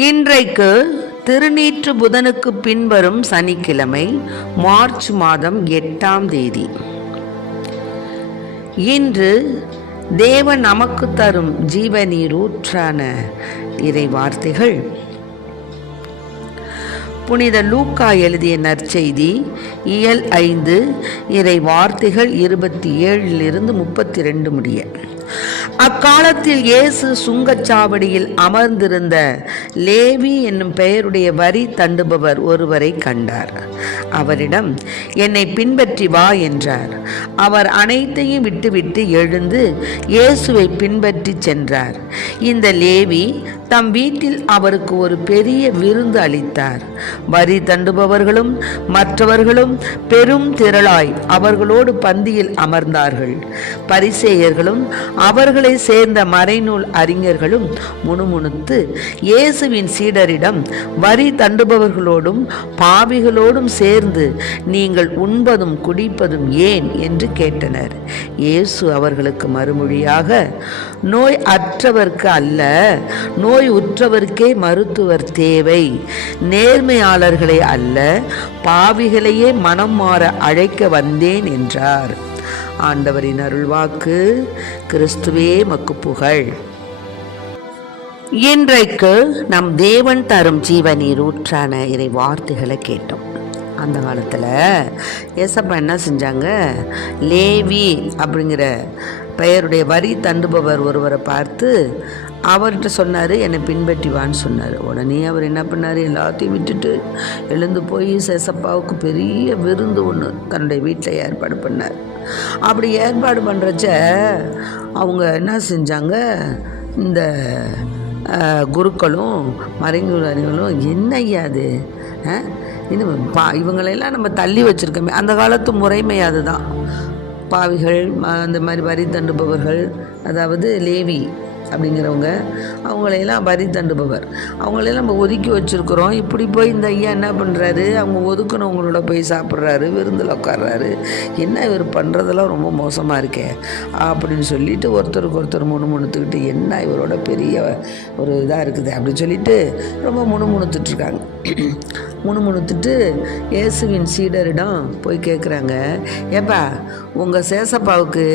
இன்றைக்கு திருநீற்று புதனுக்கு பின்வரும் சனிக்கிழமை, மார்ச் மாதம் 8ஆம் தேதி. இன்று தேவன் நமக்கு தரும் ஜீவநீரூற்றான இறை வார்த்தைகள் புனித லூக்கா எழுதிய நற்செய்தி இயல் 5 இறை வார்த்தைகள் 27 32 முடிய. அக்காலத்தில் இயேசு சுங்கச்சாவடியில் அமர்ந்திருந்த லேவி என்னும் பெயருடைய வரி தண்டுபவர் ஒருவரை கண்டார். அவரிடம், என்னை பின்பற்றி வா என்றார். அவர் அனைத்தையும் விட்டுவிட்டு எழுந்து இயேசுவை பின்பற்றி சென்றார். இந்த லேவி தம் வீட்டில் அவருக்கு ஒரு பெரிய விருந்து அளித்தார். வரி தண்டுபவர்களும் மற்றவர்களும் பெரும் திரளாய் அவர்களோடு பந்தியில் அமர்ந்தார்கள். பரிசேயர்களும் அவர்களை சேர்ந்த மறைநூல் அறிஞர்களும் முணுமுணுத்து இயேசுவின் சீடரிடம், வரி தண்டுபவர்களோடும் பாவிகளோடும் சேர்ந்து நீங்கள் உண்பதும் குடிப்பதும் ஏன் என்று கேட்டனர். இயேசு அவர்களுக்கு மறுமொழியாக, நோய் அற்றவர்க்கு அல்ல, நோய் உற்றவர்க்கே மருத்துவர் தேவை. நேர்மையாளர்களை அல்ல, பாவிகளையே மனம் மாற அழைக்க வந்தேன் என்றார். ஆண்டவரின் அருள்வாக்கு. கிறிஸ்துவே மக்கு புகழ். இன்றைக்கு நம் தேவன் தரும் ஜீவநீர் ஊற்றான இறை வார்த்தைகளை கேட்டோம். அந்த காலத்தில் ஏசப்பா என்ன செஞ்சாங்க, லேவி அப்படிங்கிற பெயருடைய வரி தண்டுபவர் ஒருவரை பார்த்து அவர்கிட்ட சொன்னார், என்னை பின்பற்றி வான்னு சொன்னார். உடனே அவர் என்ன பண்ணார், எல்லாத்தையும் விட்டுட்டு எழுந்து போய் ஏசப்பாவுக்கு பெரிய விருந்து ஒன்று தன்னுடைய வீட்டில் ஏற்பாடு பண்ணார். அப்படி ஏற்பாடு பண்ணுறச்ச அவங்க என்ன செஞ்சாங்க, இந்த குருக்களும் மறைஞர்களும், என்ன ஐயா அது, இன்னும் இவங்களெல்லாம் நம்ம தள்ளி வச்சுருக்கோமே. அந்த காலத்து முறைமை அதுதான். பாவிகள், அந்த மாதிரி வரி தண்டுபவர்கள், அதாவது லேவி அப்படிங்கிறவங்க, அவங்களையெல்லாம் வரி தண்டுபவர், அவங்களையெல்லாம் நம்ம ஒதுக்கி வச்சுருக்குறோம். இப்படி போய் இந்த ஐயா என்ன பண்ணுறாரு, அவங்க ஒதுக்கினவங்களோட போய் சாப்பிட்றாரு, விருந்தில் உட்கார்றாரு. என்ன இவர் பண்ணுறதெல்லாம் ரொம்ப மோசமாக இருக்கே அப்படின்னு சொல்லிட்டு ஒருத்தருக்கு ஒருத்தர் முணுமுணுத்துக்கிட்டு, என்ன இவரோட பெரிய ஒரு இதாக இருக்குது அப்படின்னு சொல்லிட்டு ரொம்ப முணுமுணுத்துட்ருக்காங்க. முணுமுணுத்துட்டு இயேசுவின் சீடரிடம் போய் கேட்குறாங்க, ஏப்பா உங்கள் சேசப்பாவுக்கு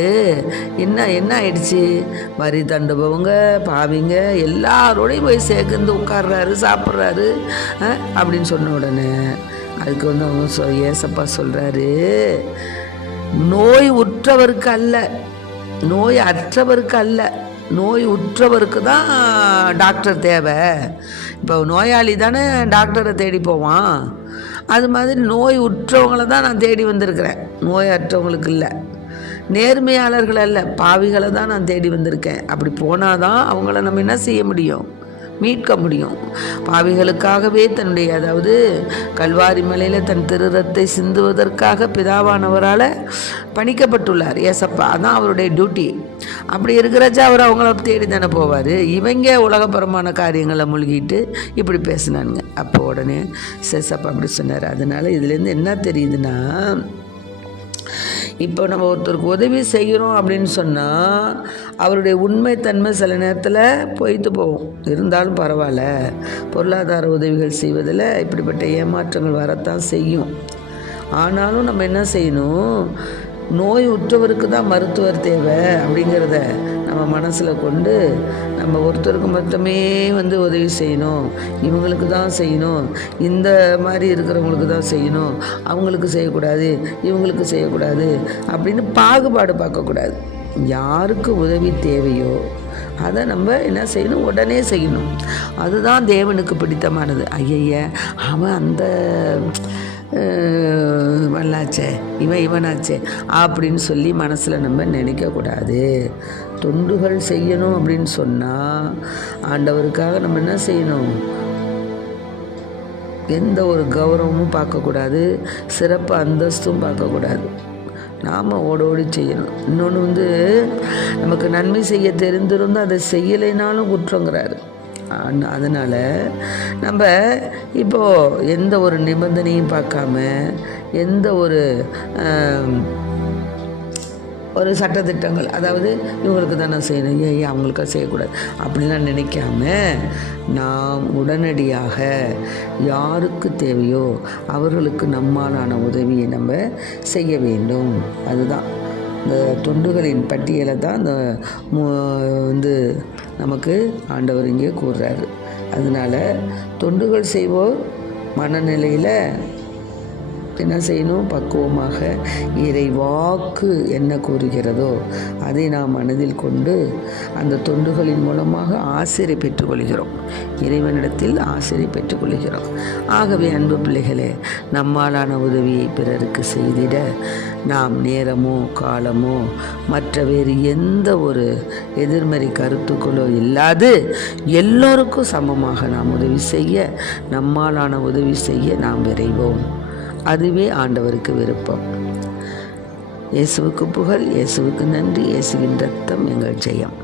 என்ன ஆயிடுச்சு, வரி தண்டுபவங்க பாவிங்க எல்லாரோடையும் போய் சேர்ந்து உட்கார்றாரு, சாப்பிட்றாரு அப்படின்னு சொன்ன உடனே அதுக்கு அவங்க ஏசப்பா சொல்கிறாரு, நோய் உற்றவருக்கு அல்ல, நோய் அற்றவருக்கு அல்ல, நோய் உற்றவருக்கு தான் டாக்டர் தேவை. இப்போ நோயாளி தானே டாக்டரை தேடி போவான், அது மாதிரி நோய் உற்றவங்களை தான் நான் தேடி வந்திருக்கிறேன், நோய் அற்றவங்களுக்கு இல்லை. நேர்மையாளர்கள் அல்ல, பாவிகளை தான் நான் தேடி வந்திருக்கேன். அப்படி போனால் தான் அவங்கள நம்ம என்ன செய்ய முடியும், மீட்க முடியும். பாவிகளுக்காகவே தன்னுடைய, அதாவது கல்வாரி மலையில் தன் திருரத்தை சிந்துவதற்காக பிதாவானவரால் பணிக்கப்பட்டுள்ளார் ஏசப்பா. அதான் அவருடைய டியூட்டி. அப்படி இருக்கிறச்சா அவர் அவங்கள தேடி தானே போவார். இவங்க உலகப்பரமான காரியங்களை மூழ்கிட்டு இப்படி பேசினானுங்க. அப்போ உடனே சேசப்பா அப்படி சொன்னார். அதனால் இதுலேருந்து என்ன தெரியுதுன்னா, இப்போ நம்ம ஒருத்தருக்கு உதவி செய்கிறோம் அப்படின்னு சொன்னால் அவருடைய உண்மைத்தன்மை சில நேரத்தில் பொய்த்து போகும். இருந்தாலும் பரவாயில்ல, பொருளாதார உதவிகள் செய்வதில் இப்படிப்பட்ட ஏமாற்றங்கள் வரத்தான் செய்யும். ஆனாலும் நம்ம என்ன செய்யணும், நோய் உற்றவருக்கு தான் மருத்துவர் தேவை அப்படிங்கிறத நம்ம மனசில் கொண்டு நம்ம ஒருத்தருக்கு மட்டுமே உதவி செய்யணும், இவங்களுக்கு தான் செய்யணும், இந்த மாதிரி இருக்கிறவங்களுக்கு தான் செய்யணும், அவங்களுக்கு செய்யக்கூடாது, இவங்களுக்கு செய்யக்கூடாது அப்படின்னு பாகுபாடு பார்க்கக்கூடாது. யாருக்கு உதவி தேவையோ அதை நம்ம என்ன செய்யணும், உடனே செய்யணும். அதுதான் தேவனுக்கு பிடித்தமானது. ஐய அவன் அந்த வல்லாச்சே, இவனாச்சே அப்படின்னு சொல்லி மனசில் நம்ம நினைக்கக்கூடாது. தொண்டுகள் செய்யணும் அப்படின்னு சொன்னால் ஆண்டவருக்காக நம்ம என்ன செய்யணும், எந்த ஒரு கௌரவமும் பார்க்கக்கூடாது, சிறப்பு அந்தஸ்தும் பார்க்கக்கூடாது. நாம் ஓடோடி செய்யணும். இன்னொன்று நமக்கு நன்மை செய்ய தெரிந்திருந்தும் அதை செய்யலைனாலும் குற்றங்கிறாரு. அதனால் நம்ம இப்போது எந்த ஒரு நிபந்தனையும் பார்க்காம, எந்த ஒரு ஒரு சட்டத்திட்டங்கள், அதாவது இவங்களுக்கு தானே செய்யணும், ஏன் அவங்களுக்கு செய்யக்கூடாது அப்படிலாம் நினைக்காம நாம் உடனடியாக யாருக்கு தேவையோ அவர்களுக்கு நம்மாலான உதவியை நம்ம செய்ய வேண்டும். அதுதான் இந்த தொண்டுகளின் பட்டியலை தான் இந்த நமக்கு ஆண்டவர் இங்கே கூறுறாரு. அதனால் தொண்டுகள் செய்வோர் மனநிலையில் என்ன செய்யணும்? பக்குவமாக இறை வாக்கு என்ன கூறுகிறதோ அதை நாம் மனதில் கொண்டு அந்த தொண்டுகளின் மூலமாக ஆசிரியை பெற்றுக்கொள்கிறோம், இறைவனிடத்தில் ஆசிரியை பெற்றுக்கொள்கிறோம். ஆகவே அன்பு பிள்ளைகளே, நம்மாலான உதவியை பிறருக்கு செய்திட நாம் நேரமோ காலமோ மற்ற வேறு எந்த ஒரு எதிர்மறை கருத்துக்களோ இல்லாது எல்லோருக்கும் சமமாக நாம் உதவி செய்ய, நம்மாலான உதவி செய்ய நாம் விரைவோம். அதுவே ஆண்டவருக்கு விருப்பம். இயேசுவுக்கு புகழ், இயேசுவுக்கு நன்றி. இயேசுவின் ரத்தம் எங்கள் ஜெயம்.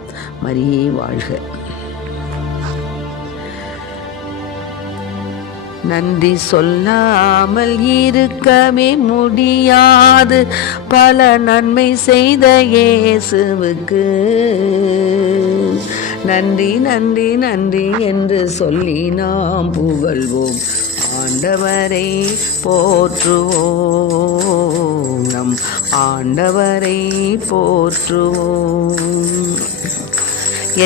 மரியே வாழ்க. நன்றி சொல்லாமல் இருக்கவே முடியாது பல நன்மை செய்த இயேசுவுக்கு. நன்றி நன்றி நன்றி என்று சொல்லி நாம் புகழ்வோம். ஆண்டவரை போற்றுவோம், நம் ஆண்டவரை போற்றுவோம்.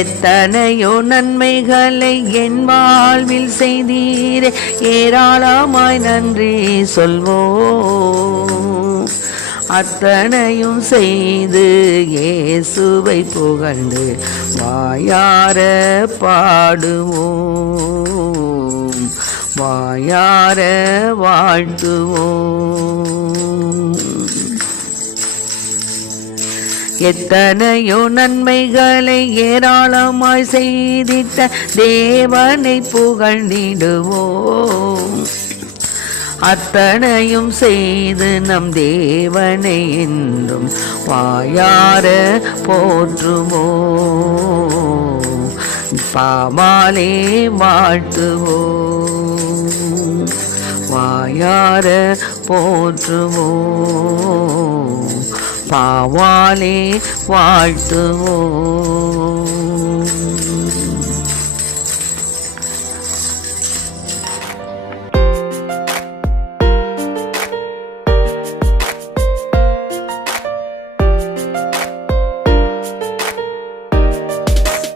எத்தனையோ நன்மைகளை என் வாழ்வில் செய்தீரே, ஏராளமாய் நன்றி சொல்வோம். அத்தனையும் செய்து இயேசுவை புகழ்ந்து வாயார பாடுவோம், வாயார வாழ்த்துவோம். எத்தனையோ நன்மைகளை ஏராளமாய் செய்திட்ட தேவனை புகழ்ந்திடுவோம். அத்தனையும் செய்து நம் தேவனை என்றும் வாயார போற்றுவோம், பாமாலே வாழ்த்துவோம், வாயார போற்றுவோம், பாவாலே வாழ்த்துவோம்.